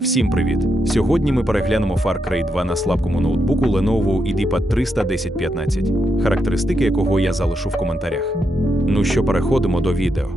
Всім привіт! Сьогодні ми переглянемо Far Cry 2 на слабкому ноутбуку Lenovo IdeaPad 300 1015, характеристики якого я залишу в коментарях. Ну що, переходимо до відео.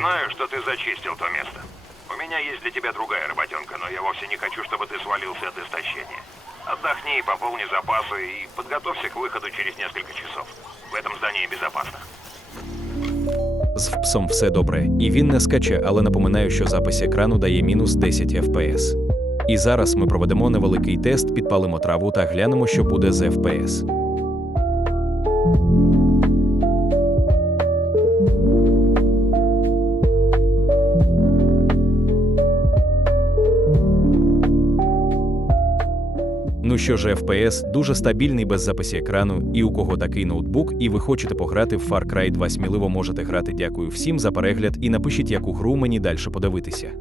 Знаю, что ты зачистил то место. У меня есть для тебя другая работенка, но я вовсе не хочу, чтобы ты свалился от истощения. Отдохни, пополни запасы и подготовься к выходу через несколько часов. В этом здании безопасно. З псом все добре, і він не скаче, але напоминаю, що запис екрану дає мінус 10 FPS. І зараз ми проведемо невеликий тест, підпалимо траву та глянемо, що буде з FPS. Ну що ж, FPS дуже стабільний без записі екрану, і у кого такий ноутбук, і ви хочете пограти в Far Cry 2 сміливо можете грати. Дякую всім за перегляд і напишіть, яку гру мені далі подивитися.